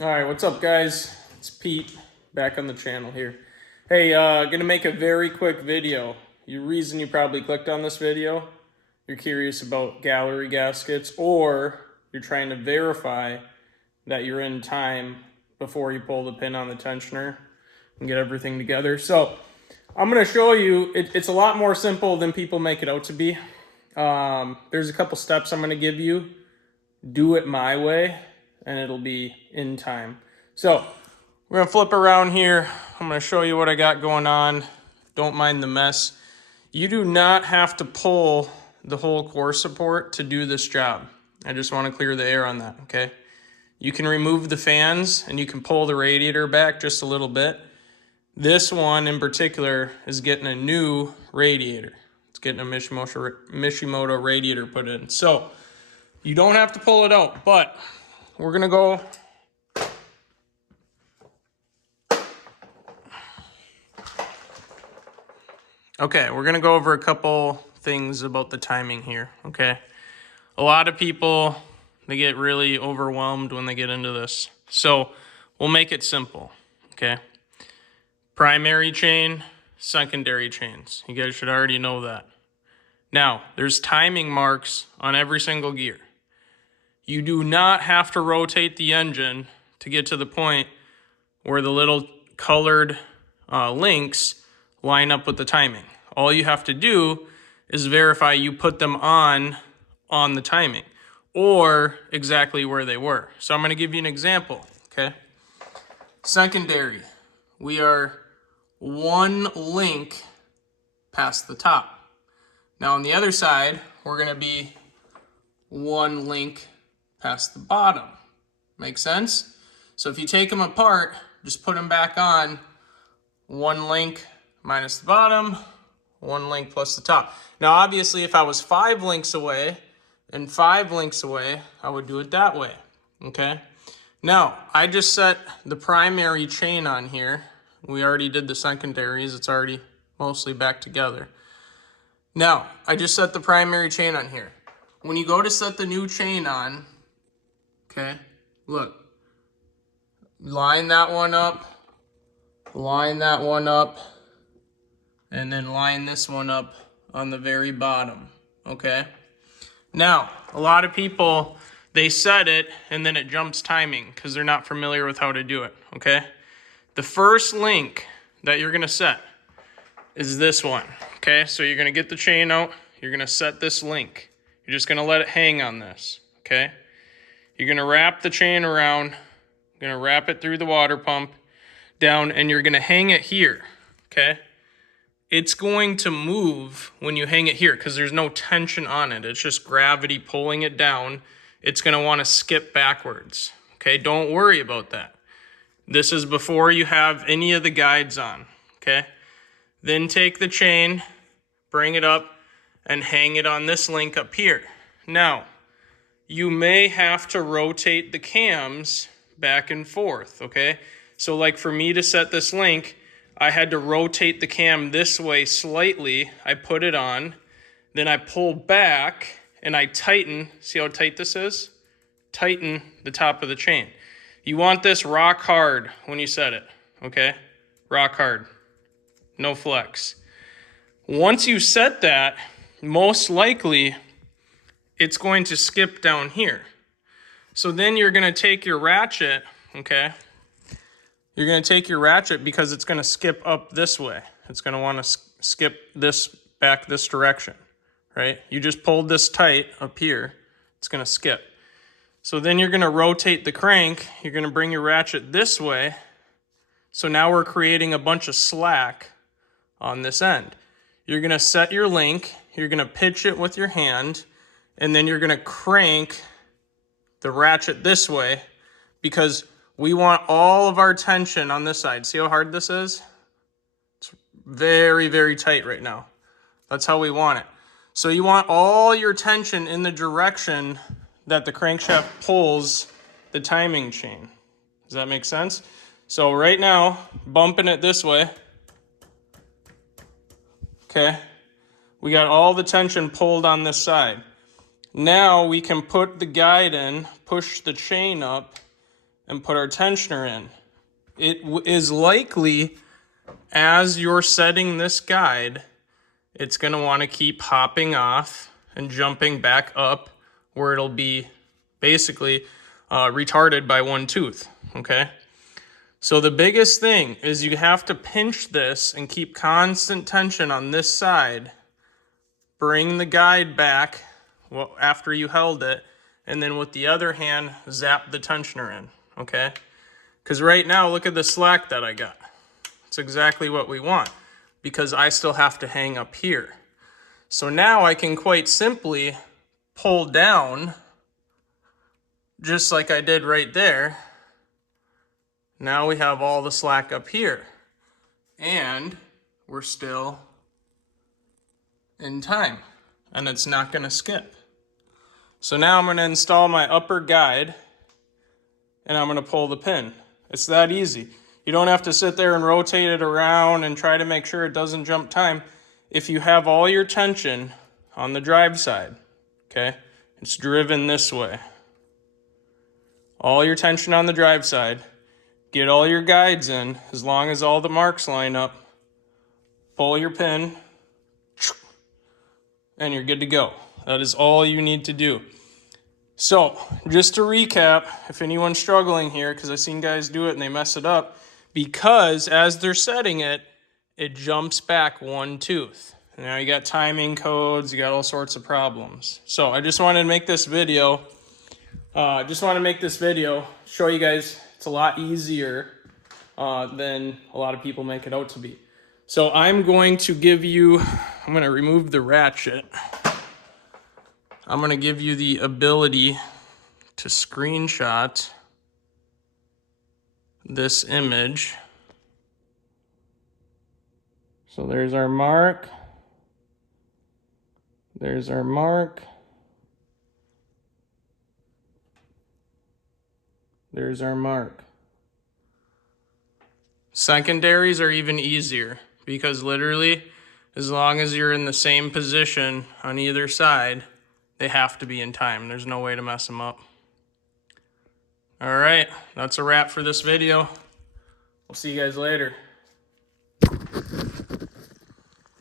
All right, what's up, guys? It's Pete back on the channel here. Hey, gonna make a very quick video. The reason you probably clicked on this video, you're curious about gallery gaskets, or you're trying to verify that you're in time before you pull the pin on the tensioner and get everything together. So I'm gonna show you. It's a lot more simple than people make it out to be. There's a couple steps I'm gonna give you. Do it my way, and it'll be in time. So we're gonna flip around here. I'm gonna show you what I got going on. Don't mind the mess. You do not have to pull the whole core support to do this job. I just want to clear the air on that, okay? You can remove the fans and you can pull the radiator back just a little bit. This one in particular is getting a new radiator. It's getting a Mishimoto radiator put in. So you don't have to pull it out, but we're gonna go we're gonna go over a couple things about the timing here, okay? A lot of people, they get really overwhelmed when they get into this. So we'll make it simple, okay? Primary chain, secondary chains. You guys should already know that. Now, there's timing marks on every single gear. You do not have to rotate the engine to get to the point where the little colored links line up with the timing. All you have to do is verify you put them on the timing or exactly where they were. So I'm going to give you an example, okay? Secondary, we are one link past the top. Now on the other side, we're going to be one link past the bottom. Make sense? So if you take them apart, just put them back on, one link minus the bottom, one link plus the top. Now obviously if I was 5 links away and 5 links away, I would do it that way, okay? Now, I just set the primary chain on here. We already did the secondaries. It's already mostly back together. Now, I just set the primary chain on here. When you go to set the new chain on, okay, look, line that one up, and then line this one up on the very bottom, okay? Now, a lot of people, they set it and then it jumps timing because they're not familiar with how to do it, okay? The first link that you're gonna set is this one, okay? So you're gonna get the chain out, you're gonna set this link. You're just gonna let it hang on this, okay? You're gonna wrap the chain around, you're gonna wrap it through the water pump down, and you're gonna hang it here, okay? It's going to move when you hang it here because there's no tension on it. It's just gravity pulling it down. It's gonna wanna skip backwards, okay? Don't worry about that. This is before you have any of the guides on, okay? Then take the chain, bring it up, and hang it on this link up here. Now, you may have to rotate the cams back and forth, okay? So like for me to set this link, I had to rotate the cam this way slightly. I put it on, then I pull back and I tighten. See how tight this is? Tighten the top of the chain. You want this rock hard when you set it, okay? Rock hard, no flex. Once you set that, most likely it's going to skip down here. So then you're gonna take your ratchet, okay? You're gonna take your ratchet because it's gonna skip up this way. It's gonna wanna skip this back this direction, right? You just pulled this tight up here, it's gonna skip. So then you're gonna rotate the crank, you're gonna bring your ratchet this way. So now we're creating a bunch of slack on this end. You're gonna set your link, you're gonna pitch it with your hand, and then you're gonna crank the ratchet this way because we want all of our tension on this side. See how hard this is? It's very, very tight right now. That's how we want it. So you want all your tension in the direction that the crankshaft pulls the timing chain. Does that make sense? So right now, bumping it this way, okay? We got all the tension pulled on this side. Now we can put the guide in, push the chain up, and put our tensioner in. It is likely, as you're setting this guide, it's going to want to keep hopping off and jumping back up where it'll be basically retarded by one tooth, okay? So the biggest thing is you have to pinch this and keep constant tension on this side. Bring the guide back after you held it, and then with the other hand, zap the tensioner in, okay? Because right now, look at the slack that I got. It's exactly what we want, because I still have to hang up here. So now I can quite simply pull down, just like I did right there. Now we have all the slack up here, and we're still in time, and it's not going to skip. So now I'm going to install my upper guide, and I'm going to pull the pin. It's that easy. You don't have to sit there and rotate it around and try to make sure it doesn't jump time. If you have all your tension on the drive side, okay, it's driven this way. All your tension on the drive side. Get all your guides in, as long as all the marks line up. Pull your pin, and you're good to go. That is all you need to do. So, just to recap, if anyone's struggling here, because I've seen guys do it and they mess it up, because as they're setting it, it jumps back one tooth. Now you got timing codes, you got all sorts of problems. So I just wanted to make this video, show you guys it's a lot easier than a lot of people make it out to be. So I'm going to remove the ratchet. I'm going to give you the ability to screenshot this image. So there's our mark. There's our mark. There's our mark. Secondaries are even easier because literally, as long as you're in the same position on either side, they have to be in time. There's no way to mess them up. All right, that's a wrap for this video. We'll see you guys later.